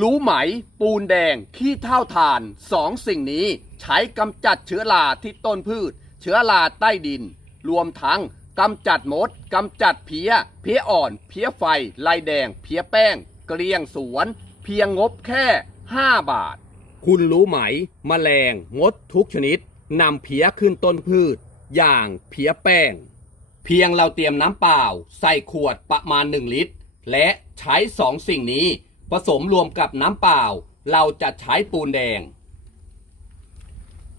รู้ไหม ปูนแดง ขี้เท่าทานสองสิ่งนี้ใช้กำจัดเชื้อราที่ต้นพืช เชื้อราใต้ดิน รวมทั้งกำจัดมดกำจัดเพี้ย เพี้ยอ่อน เพี้ยไฟ ลายแดง เพี้ยแป้ง เกลียงสวน เพียงงบแค่ 5 บาท คุณรู้ไหมแมลงมดทุกชนิดนำเพี้ยขึ้นต้นพืช อย่างเพี้ยแป้ง เพียงเราเตรียมน้ำเปล่า ใส่ขวดประมาณ 1 ลิตร และใช้สองสิ่งนี้ ผสมรวมกับน้ำเปล่า เราจะใช้ปูนแดง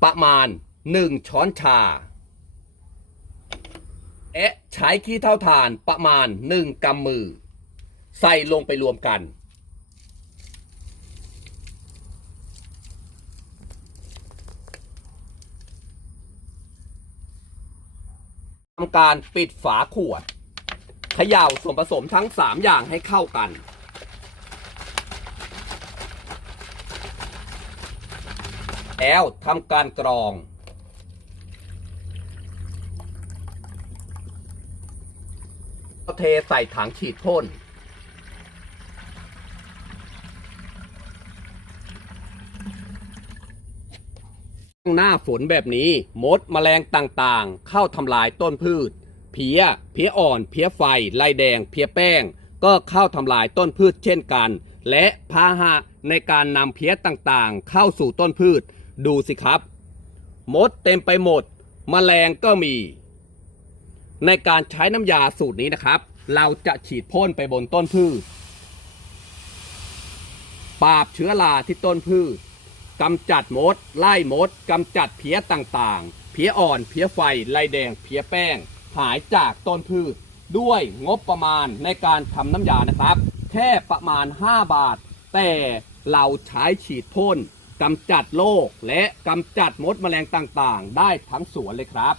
ประมาณ 1 ช้อนชาและใช้ขี้เท่าฐานประมาณ 1กำมือ ใส่ลงไปรวมกัน ทำการปิดฝาขวดเขย่าส่วนผสมทั้ง 3 อย่างให้เข้ากัน แล้วทำการกรอง เทใส่ถังฉีดพ่นหน้าฝนแบบนี้มดแมลงต่างๆ เข้าทำลายต้นพืช เพี้ย เพี้ยอ่อน เพี้ยไฟลายแดง เพี้ยแป้ง ก็เข้าทำลายต้นพืชเช่นกัน และพาหะในการนำเพี้ยต่างๆ เข้าสู่ต้นพืช ดูสิครับ มดเต็มไปหมดแมลงก็มี ในการใช้น้ำยาสูตรนี้นะครับ เราจะฉีดพ่นไปบนต้นพืชปราบเชื้อราที่ต้นพืชกำจัดมด ไล่มดกำจัดเพี้ยต่างๆ เพี้ยอ่อนเพี้ยไฟลายแดงเพี้ยแป้ง หายจากต้นพืช ด้วยงบประมาณในการทำน้ำยานะครับ แค่ประมาณ 5 บาท แต่เราใช้ฉีดพ่น กำจัดโรคและกำจัดมดแมลงต่างๆ ได้ทั้งสวนเลยครับ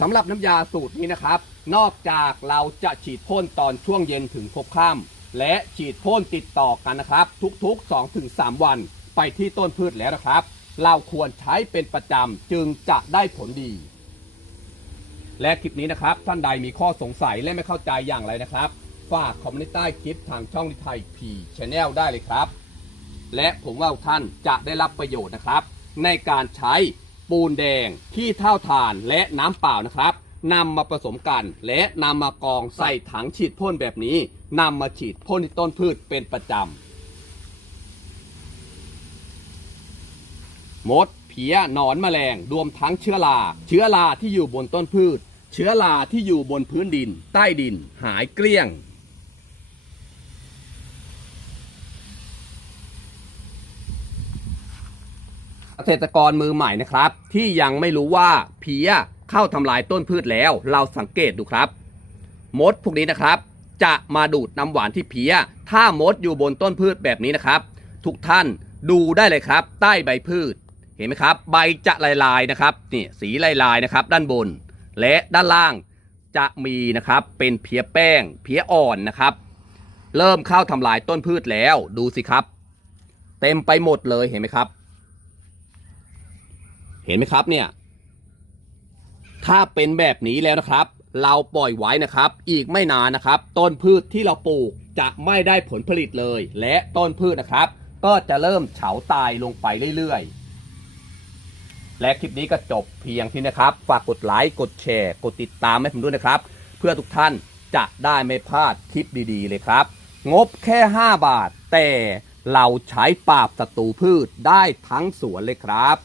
สำหรับน้ำยาสูตรนี้นะครับ นอกจากเราจะฉีดพ่นตอนช่วงเย็นถึงพบค่ำและฉีดพ่นติดต่อกันนะครับ ทุกๆ 2-3 วันไปที่ต้นพืชแล้วนะครับ เราควรใช้เป็นประจำจึงจะได้ผลดี และคลิปนี้นะครับ ท่านใดมีข้อสงสัยและไม่เข้าใจอย่างไรนะครับ ฝากคอมเมนต์ใต้คลิปทางช่องนิไทยพีชแนลได้เลยครับ และผมว่าท่านจะได้รับประโยชน์นะครับ ในการใช้ปูนแดงขี้เท่าฐานและน้ำเปล่านะครับนำมาผสมกันและนำมากองใส่ถังฉีดพ่นแบบนี้นำมาฉีดพ่นที่ต้นพืชเป็นประจำมดเพี้ยหนอนแมลงรวมทั้งเชื้อราเชื้อราที่อยู่บนต้นพืช เชื้อราที่อยู่บนพื้นดิน ใต้ดิน หายเกลี้ยง เกษตรกรมือใหม่นะครับ ที่ยังไม่รู้ว่าเพี้ยเข้าทำลายต้นพืชแล้ว เราสังเกตดูครับ มดพวกนี้นะครับ จะมาดูดน้ำหวานที่เพี้ย ถ้ามดอยู่บนต้นพืชแบบนี้นะครับ ทุกท่านดูได้เลยครับ ใต้ใบพืช เห็นไหมครับ ใบจะลายๆนะครับนี่สีลายๆนะครับ ด้านบน และด้านล่างจะมีนะครับเป็นเพี้ยแป้ง เพี้ยอ่อนนะครับ เริ่มเข้าทำลายต้นพืชแล้วดูสิครับ เต็มไปหมดเลยเห็นไหมครับ เห็นไหมครับเนี่ย ถ้าเป็นแบบนี้แล้วนะครับ เราปล่อยไว้นะครับ อีกไม่นานนะครับ ต้นพืชที่เราปลูกจะไม่ได้ผลผลิตเลย และต้นพืชนะครับ ก็จะเริ่มเฉาตายลงไปเรื่อยๆ และคลิปนี้ก็จบเพียงที่นะครับ ฝากกดไลค์กดแชร์ กดติดตามให้ผมด้วยนะครับ เพื่อทุกท่านจะได้ไม่พลาดคลิปดีๆ เลยครับ งบแค่ 5 บาท แต่เราใช้ปราบศัตรูพืชได้ทั้งสวนเลยครับ